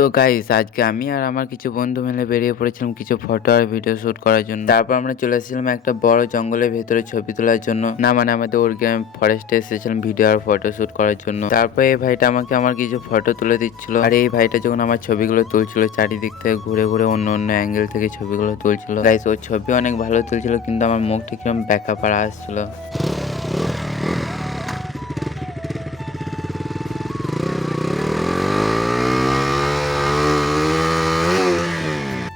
তো গাইস আজকে আমি আর আমার কিছু বন্ধু মিলে বেরিয়ে পড়েছিলাম কিছু ফটো আর ভিডিও শ্যুট করার জন্য। তারপর আমরা চলে এসেছিলাম একটা বড় জঙ্গলের ভেতরে ছবি তোলার জন্য। না মানে আমাদের ওর ওরগ্রাম ফরেস্টে এসেছিলাম ভিডিও আর ফটো শ্যুট করার জন্য। তারপর এই ভাইটা আমাকে আমার কিছু ফটো তুলে দিচ্ছিল। আর এই ভাইটা যখন আমার ছবিগুলো তুলছিল, চারিদিক থেকে ঘুরে ঘুরে অন্য অন্য অ্যাঙ্গেল থেকে ছবিগুলো তুলছিল। গাইস ওর ছবি অনেক ভালো তুলছিল, কিন্তু আমার মুখ ঠিক কিরম ব্যাকা পাড়া আসছিল।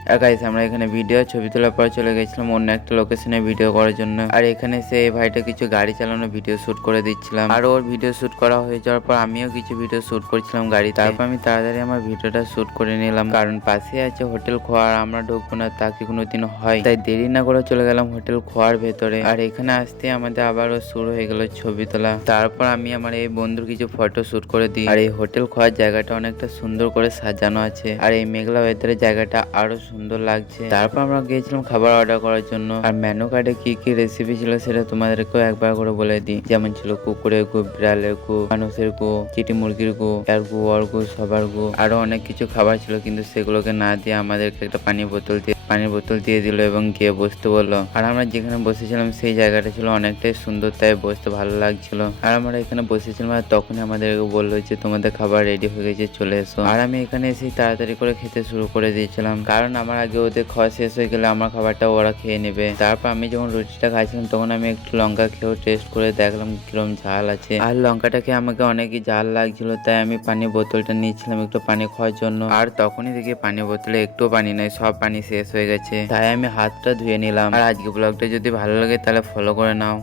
গাইস আমরা এখানে ভিডিও ছবি তোলার পর চলে গেছিলাম অন্য একটা লোকেশনে ভিডিও করার জন্য। আর এখানে সে ভাইটা কিছু গাড়ি চালানো ভিডিও শুট করে দিচ্ছিলাম। আর ওর ভিডিও শুট করা হয়ে যাওয়ার পর আমিও কিছু ভিডিও শুট করছিলাম গাড়ি তারপর আমি তাড়াতাড়ি আমার ভিডিওটা শুট করে নিলাম। কারণ পাশে আছে হোটেল খোয়ার, আমরা ঢুকবো না, তা কি কোনোদিন হয়? তাই দেরি না করে চলে গেলাম হোটেল খোয়ার ভেতরে। আর এখানে আসতে আমাদের আবারও শুরু হয়ে গেল ছবি তোলা। তারপর আমি আমার এই বন্ধুর কিছু ফটো শুট করে দিই। আর এই হোটেল খোয়ার জায়গাটা অনেকটা সুন্দর করে সাজানো আছে। আর এই মেঘলা ওয়েদারের জায়গাটা আরও সুন্দর লাগছে। তারপর আমরা গিয়েছিলাম খাবার অর্ডার করার জন্য। আর মেনু কার্ডে কি কি রেসিপি ছিল সেটা তোমাদেরকেও একবার করে বলে দিই। যেমন ছিল কুকুরের গু, বিড়ালের গু, মানুষের গু, চিটি মুরগির গু এর গু, ওর গু, সবার গু। আরও অনেক কিছু খাবার ছিল কিন্তু সেগুলোকে না দিয়ে আমাদেরকে একটা পানির বোতল দিয়ে, পানির বোতল দিয়ে দিল এবং গিয়ে বসতে বলল। আর আমরা যেখানে বসেছিলাম সেই জায়গাটা ছিল অনেকটাই সুন্দর, তাই বসতে ভালো লাগছিল। আর আমরা এখানে বসেছিলাম আর তখনই আমাদেরকে বলল যে, তোমাদের খাবার রেডি হয়ে গেছে, চলে এসো। আর আমি এখানে এসে তাড়াতাড়ি করে খেতে শুরু করে দিয়েছিলাম। কারণ আমার আগে ওদের খাওয়া শেষ হয়ে গেলে আমার খাবারটা ওরা খেয়ে নেবে। তারপর আমি যখন রুটিটা খাইছিলাম, তখন আমি একটু লঙ্কা খেয়েও টেস্ট করে দেখলাম কিরম ঝাল আছে। আর লঙ্কাটাকে আমাকে অনেকই ঝাল লাগছিল, তাই আমি পানি বোতলটা নিয়েছিলাম একটু পানি খাওয়ার জন্য। আর তখনই দেখি পানি বোতলে একটু পানি নেই, সব পানি শেষ হয়ে গেছে। তাই আমি হাতটা ধুয়ে নিলাম। আর আজকে ব্লগটা যদি ভালো লাগে তাহলে ফলো করে নাও।